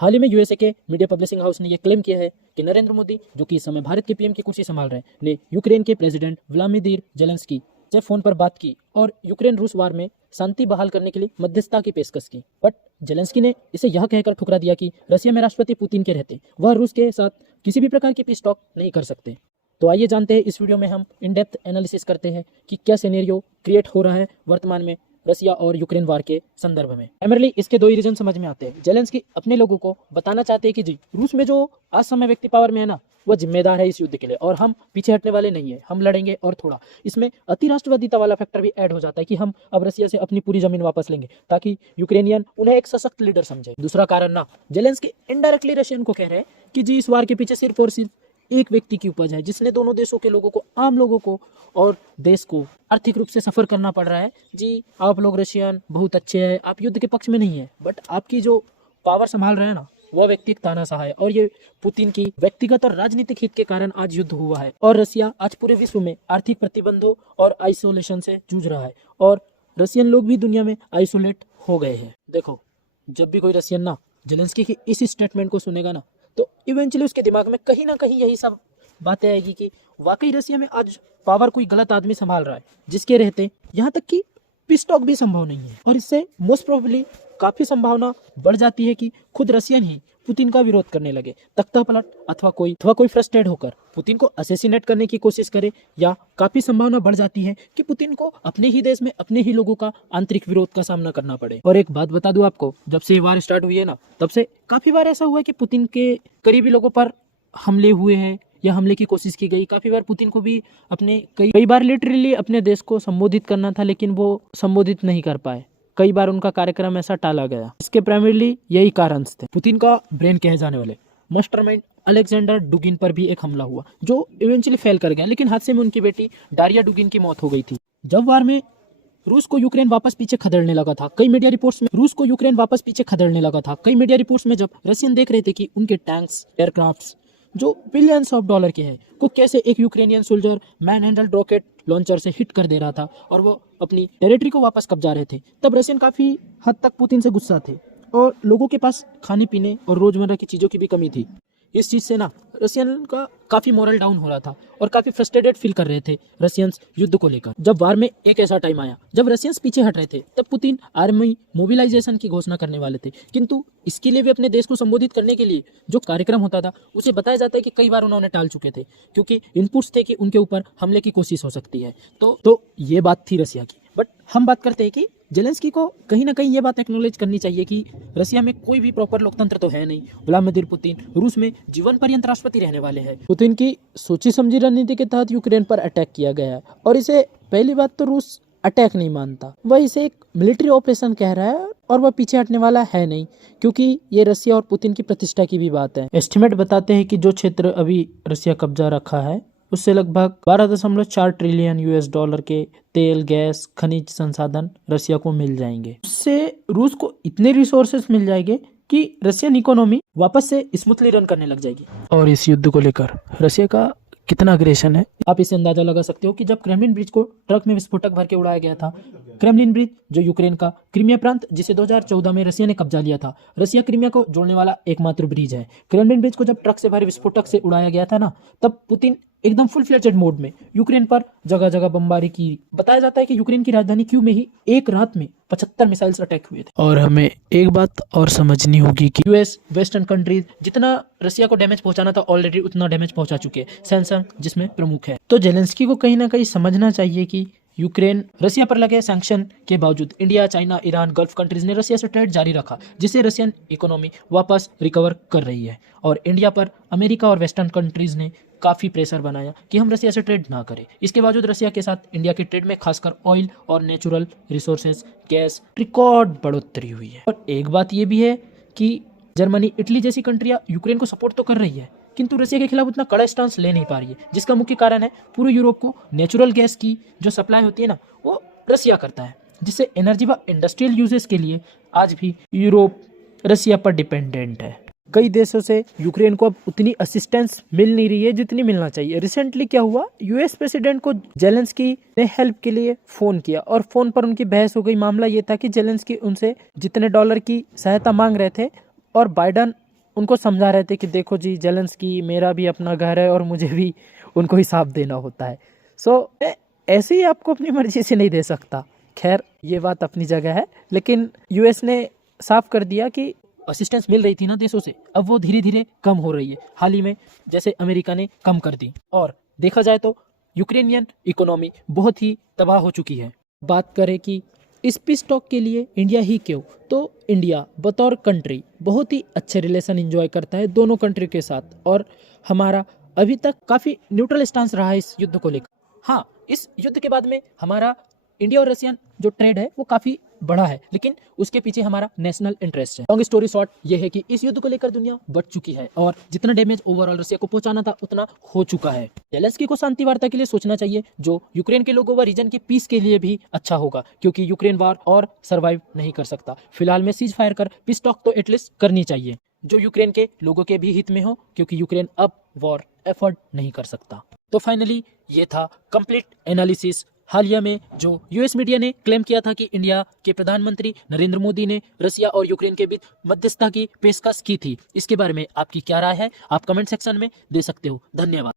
हाल ही में यूएसए के media publishing house ने यह क्लेम किया है कि नरेंद्र मोदी, जो कि इस समय भारत के पीएम की कुर्सी संभाल रहे हैं, ने यूक्रेन के प्रेसिडेंट व्लादिमीर जेलेंस्की से फोन पर बात की और यूक्रेन रूस वार में शांति बहाल करने के लिए मध्यस्थता की पेशकश की। बट जेलेंस्की ने इसे यह कहकर ठुकरा दिया कि रशिया में राष्ट्रपति पुतिन के रहते वह रूस के साथ किसी भी प्रकार की पीस टॉक नहीं कर सकते। तो आइए जानते हैं, इस वीडियो में हम इन डेप्थ एनालिसिस करते हैं कि क्या सिनेरियो क्रिएट हो रहा है वर्तमान में रशिया और यूक्रेन वार के संदर्भ में। प्राइमरली इसके दो ही रीजन समझ में आते हैं। जेलेंस्की अपने लोगों को बताना चाहते हैं कि जी, रूस में जो आज समय व्यक्ति पावर में है ना, वह जिम्मेदार है इस युद्ध के लिए और हम पीछे हटने वाले नहीं है, हम लड़ेंगे। और थोड़ा इसमें अति राष्ट्रवादिता वाला फैक्टर भी ऐड हो जाता है कि हम अब रशिया से अपनी पूरी जमीन वापस लेंगे ताकि यूक्रेनियन उन्हें एक सशक्त लीडर समझे। दूसरा कारण ना, जेलेंस्की इनडायरेक्टली रशियन को कह रहे हैं कि जी, इस वार के पीछे सिर्फ और सिर्फ एक व्यक्ति की उपज है जिसने दोनों देशों के लोगों को, आम लोगों को और देश को आर्थिक रूप से सफर करना पड़ रहा है। जी, आप लोग रशियन बहुत अच्छे हैं, आप युद्ध के पक्ष में नहीं है, बट आपकी जो पावर संभाल रहे हैं ना, वह व्यक्ति एक तानाशाह है और ये पुतिन की व्यक्तिगत और राजनीतिक हित के कारण आज युद्ध हुआ है और रशिया आज पूरे विश्व में आर्थिक प्रतिबंधों और आइसोलेशन से जूझ रहा है और रशियन लोग भी दुनिया में आइसोलेट हो गए हैं। देखो, जब भी कोई रशियन ना जेलेंस्की की इस स्टेटमेंट को सुनेगा ना, तो इवेंचुअली उसके दिमाग में कहीं ना कहीं यही सब बातें आएगी कि वाकई रशिया में आज पावर कोई गलत आदमी संभाल रहा है जिसके रहते यहाँ तक कि पीस टॉक भी संभव नहीं है। और इससे मोस्ट प्रोबेबली काफी संभावना बढ़ जाती है कि खुद रशियन ही पुतिन का विरोध करने लगे, तख्ता पलट अथवा कोई फ्रस्ट्रेट होकर पुतिन को असैसिनेट करने की कोशिश करे, या काफी संभावना बढ़ जाती है कि पुतिन को अपने ही देश में अपने ही लोगों का आंतरिक विरोध का सामना करना पड़े। और एक बात बता दूं आपको, जब से ये वार स्टार्ट हुई है ना, तब से काफी बार ऐसा हुआ है कि पुतिन के करीबी लोगों पर हमले हुए हैं या हमले की कोशिश की गई। काफी बार पुतिन को भी अपने कई बार लिटरली अपने देश को संबोधित करना था, लेकिन वो संबोधित नहीं कर पाए। कई बार उनका कार्यक्रम ऐसा टाला गया। इसके प्राइमरली यही कारण थे। पुतिन का ब्रेन कहे जाने वाले मास्टरमाइंड अलेक्जेंडर डुगिन पर भी एक हमला हुआ जो इवेंचुअली फेल कर गया, लेकिन हादसे में उनकी बेटी डारिया डुगिन की मौत हो गई थी। जब वार में रूस को यूक्रेन वापस पीछे खदेड़ने लगा था, कई मीडिया रिपोर्ट्स में जब रशियन देख रहे थे कि उनके टैंक्स, एयरक्राफ्ट्स जो बिलियंस ऑफ डॉलर के हैं को कैसे एक Ukrainian soldier man handled rocket launcher से हिट कर दे रहा था और वो अपनी टेरिटरी को वापस कब्जा रहे थे, तब रशियन काफी हद तक पुतिन से गुस्सा थे और लोगों के पास खाने पीने और रोजमर्रा की चीजों की भी कमी थी। इस चीज से ना रशियन का काफी मोरल डाउन हो रहा था और काफी फ्रस्ट्रेटेड फील कर रहे थे रशियंस युद्ध को लेकर। जब वार में एक ऐसा टाइम आया जब रशियंस पीछे हट रहे थे, तब पुतिन आर्मी मोबिलाइजेशन की घोषणा करने वाले थे, किंतु इसके लिए भी अपने देश को संबोधित करने के लिए जो कार्यक्रम होता था उसे बताया जाता है कि कई बार उन्होंने टाल चुके थे क्योंकि इनपुट्स थे कि उनके ऊपर हमले की कोशिश हो सकती है। तो ये बात थी रशिया की। बट हम बात करते हैं कि जेलेंस्की को कहीं ना कहीं ये बात एक्नॉलेज करनी चाहिए कि रशिया में कोई भी प्रॉपर लोकतंत्र तो है नहीं। व्लादिमीर पुतिन रूस में जीवन पर्यंत राष्ट्रपति रहने वाले हैं। पुतिन की सोची समझी रणनीति के तहत यूक्रेन पर अटैक किया गया है और इसे पहली बात तो रूस अटैक नहीं मानता, वह इसे एक मिलिट्री ऑपरेशन कह रहा है और वह पीछे हटने वाला है नहीं, क्योंकि ये रशिया और पुतिन की प्रतिष्ठा की भी बात है। एस्टिमेट बताते हैं कि जो क्षेत्र अभी रशिया कब्जा रखा है उससे लगभग 12.4 ट्रिलियन यूएस डॉलर के तेल, गैस, खनिज संसाधन रशिया को मिल जाएंगे। उससे रूस को इतने रिसोर्सेस मिल जाएंगे कि रशियन इकोनॉमी वापस से स्मूथली रन करने लग जाएगी। और इस युद्ध को लेकर रशिया का कितना अग्रेशन है आप इसे अंदाजा लगा सकते हो कि जब क्रेमलिन ब्रिज को ट्रक में विस्फोटक भर के उड़ाया गया था, क्रेमलिन ब्रिज जो यूक्रेन का क्रीमिया प्रांत जिसे 2014 में रशिया ने कब्जा लिया था, रशिया क्रीमिया को जोड़ने वाला एकमात्र ब्रिज है। क्रेमलिन ब्रिज को जब ट्रक से भरे विस्फोटक से उड़ाया गया था ना, तब पुतिन एकदम फुल फ्लेजेड मोड में यूक्रेन पर जगह जगह बमबारी की। बताया जाता है कि यूक्रेन की राजधानी क्यू में ही एक रात में 75 मिसाइल्स अटैक हुए थे। और हमें एक बात और समझनी होगी कि यूएस, वेस्टर्न कंट्रीज जितना रशिया को डैमेज पहुंचाना था ऑलरेडी उतना डैमेज पहुंचा चुके हैं, सैमसंग जिसमें प्रमुख है। तो जेलेंस्की को कहीं ना कहीं समझना चाहिए कि यूक्रेन रशिया पर लगे सैंक्शन के बावजूद India, China, Iran, gulf countries ने रशिया से ट्रेड जारी रखा, जिससे रशियन इकोनॉमी वापस रिकवर कर रही है। और इंडिया पर अमेरिका और वेस्टर्न कंट्रीज ने काफी प्रेशर बनाया कि हम रशिया से ट्रेड ना करें। इसके बावजूद रशिया के साथ इंडिया के ट्रेड में खासकर ऑयल और नेचुरल रिसोर्सेज, गैस, रिकॉर्ड बढ़ोतरी हुई है। और एक बात ये भी है कि जर्मनी, इटली जैसी कंट्रियां यूक्रेन को सपोर्ट तो कर रही है, किंतु रशिया के खिलाफ उतना कड़ा स्टांस ले नहीं पा रही है, जिसका मुख्य कारण है पूरे यूरोप को नेचुरल गैस की जो सप्लाई होती है ना, वो रशिया करता है, जिससे एनर्जी व इंडस्ट्रियल यूजेस के लिए आज भी यूरोप रशिया पर डिपेंडेंट है। कई देशों से यूक्रेन को अब उतनी असिस्टेंस मिल नहीं रही है जितनी मिलना चाहिए। रिसेंटली क्या हुआ, यूएस प्रेसिडेंट को जेलेंस्की ने हेल्प के लिए फोन किया और फोन पर उनकी बहस हो गई। मामला ये था कि जेलेंस्की उनसे जितने डॉलर की सहायता मांग रहे थे और बाइडन उनको समझा रहे थे कि देखो जी जेलेंस्की, मेरा भी अपना घर है और मुझे भी उनको हिसाब देना होता है। सो ऐसे ही आपको अपनी मर्जी से नहीं दे सकता। खैर ये बात अपनी जगह है, लेकिन यूएस ने साफ कर दिया कि असिस्टेंस मिल रही थी ना देशों से, अब वो धीरे धीरे कम हो रही है। हाल ही में जैसे अमेरिका ने कम कर दी, और देखा जाए तो यूक्रेनियन इकोनॉमी बहुत ही तबाह हो चुकी है। बात करें कि इस पीस टॉक के लिए इंडिया ही क्यों, तो इंडिया बतौर कंट्री बहुत ही अच्छे रिलेशन एंजॉय करता है दोनों कंट्री के साथ, और हमारा अभी तक काफ़ी न्यूट्रल स्टांस रहा है इस युद्ध को लेकर। हाँ, इस युद्ध के बाद में हमारा इंडिया और रशियन जो ट्रेड है वो काफ़ी बढ़ा है, लेकिन उसके पीछे हमारा नेशनल इंटरेस्ट है। लॉन्ग स्टोरी शॉर्ट ये है कि इस युद्ध को लेकर दुनिया बढ़ चुकी है और जितना डैमेज ओवरऑल रशिया को पहुंचाना था उतना हो चुका है। जेलेंस्की को शांति वार्ता के लिए सोचना चाहिए, जो यूक्रेन के लोगों व रीजन के पीस के लिए भी अच्छा होगा, क्योंकि यूक्रेन वार और सर्वाइव नहीं कर सकता। फिलहाल में सीज फायर कर पीस टॉक तो एटलीस्ट करनी चाहिए, जो यूक्रेन के लोगों के भी हित में हो, क्योंकि यूक्रेन अब वॉर एफर्ट नहीं कर सकता। तो फाइनली ये था कंप्लीट एनालिसिस हालिया में जो यूएस मीडिया ने क्लेम किया था कि इंडिया के प्रधानमंत्री नरेंद्र मोदी ने रसिया और यूक्रेन के बीच मध्यस्थता की पेशकश की थी। इसके बारे में आपकी क्या राय है, आप कमेंट सेक्शन में दे सकते हो। धन्यवाद।